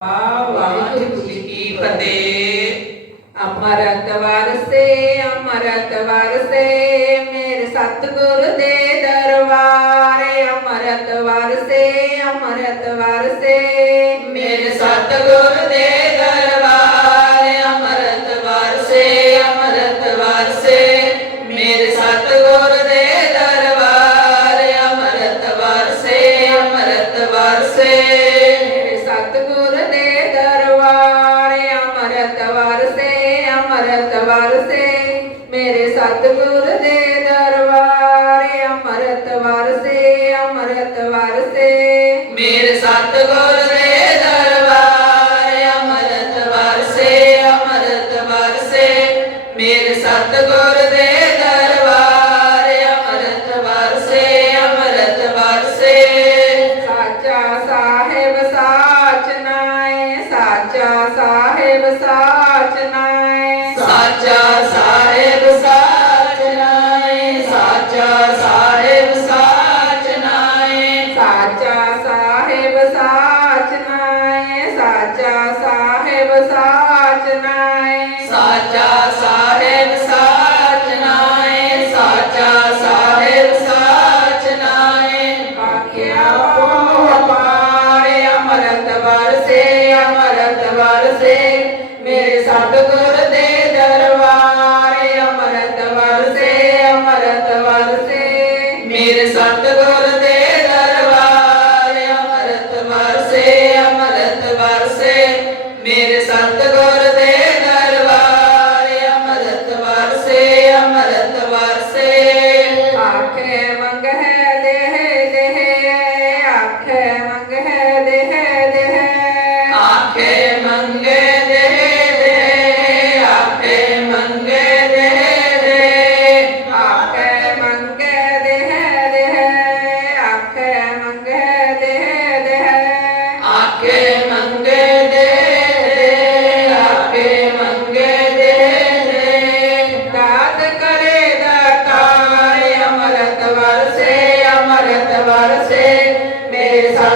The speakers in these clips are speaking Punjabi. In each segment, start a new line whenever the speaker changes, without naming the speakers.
ਵਾਹਿਗੁਰੂ ਜੀ ਕੀ ਫਤਿਹ
ਅਮਰਤ ਵਰਸੇ ਅਮਰਤ ਵਰਸੇ ਮੇਰੇ ਸਤਿਗੁਰ ਦੇ ਦਰਬਾਰੇ ਅਮਰਤ ਵਰਸੇ ਅਮਰਤ ਵਰਸੇ
ਮੇਰੇ ਸਤਿਗੁਰ ਦੇ ਦਰਬਾਰ ਅਮਰਤ ਵਰਸੇ ਅਮਰਤ ਵਰਸੇ ਮੇਰੇ ਸਤਿਗੁਰ ਦੇ ਦਰਬਾਰੇ ਅਮਰਤ ਵਰਸੇ ਅਮਰਤ ਵਰਸੇ
ਮੇਰੇ ਸਤਿਗੁਰ ਦੇ ਦਰਬਾਰ ਅੰਮ੍ਰਿਤ ਵਰਸੇ ਅੰਮ੍ਰਿਤ ਵਰਸੇ ਮੇਰੇ ਸਤਿਗੁਰ ਦੇ ਦਰਬਾਰ ਅੰਮ੍ਰਿਤ ਵਰਸੇ ਅੰਮ੍ਰਿਤ ਵਰਸੇ ਸਾਚਾ ਵਰਸੇ, ਮੇਰੇ ਸਤਿਗੁਰ ਦੇ ਦਰਬਾਰੇ ਅਮਰਤ ਵਰਸੇ ਅਮਰਤ ਵਰਸੇ।
ਮੇਰੇ ਸਤਿਗੁਰ ਦੇ ਦਰਬਾਰ ਅੰਮ੍ਰਿਤ ਵਰਸੇ ਅੰਮ੍ਰਿਤ ਵਰਸੇ। ਮੇਰੇ ਸਤਿਗੁਰ ਦੇ ਦਰਬਾਰ ਅੰਮ੍ਰਿਤ ਵਰਸੇ ਅੰਮ੍ਰਿਤ ਵਰਸੇ।
ਆਖੇ ਮੰਗਹਿ ਦੇਹ ਦੇਹ, ਆਖੇ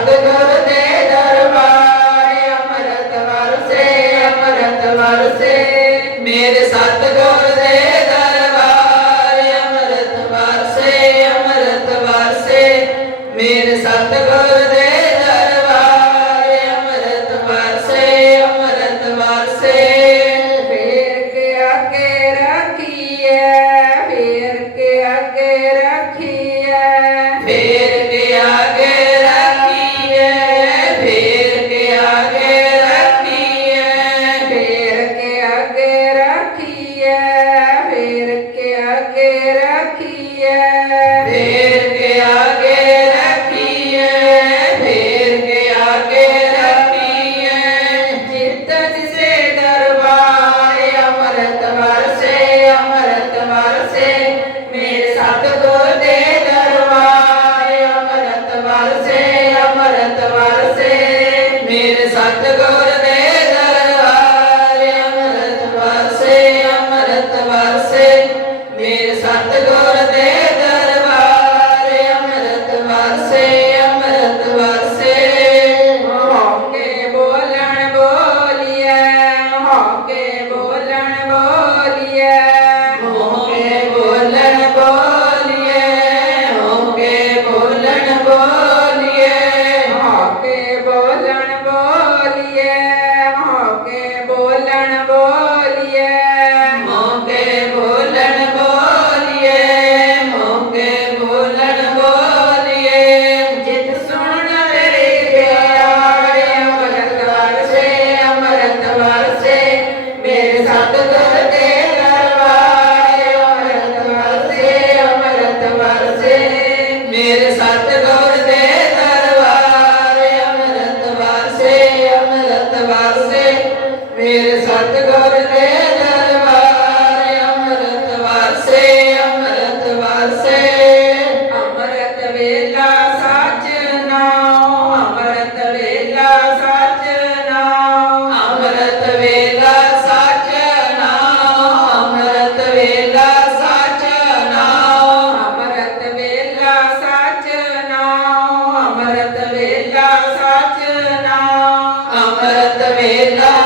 कडे Yeah. Amém.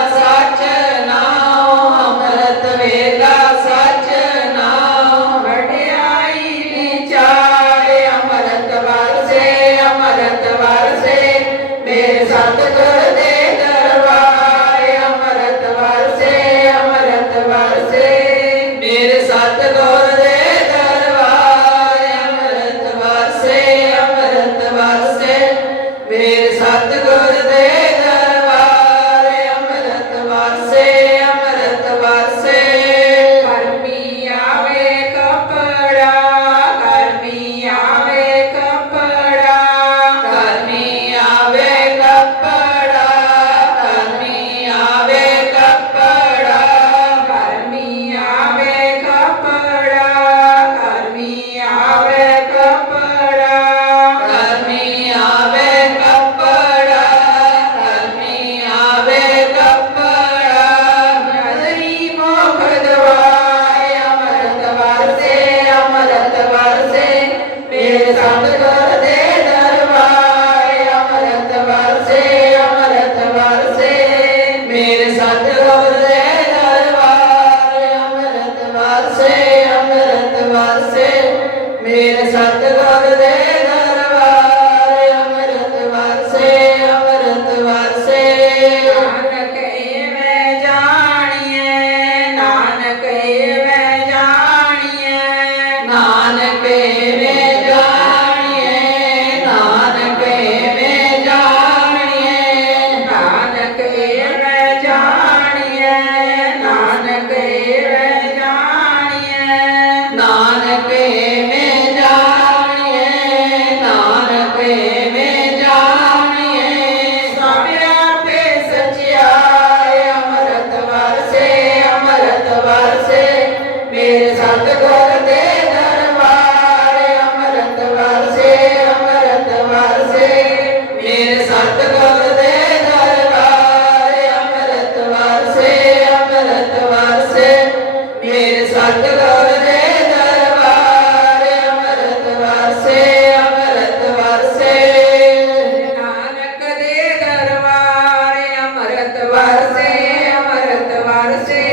વારસે અમરત વારસે.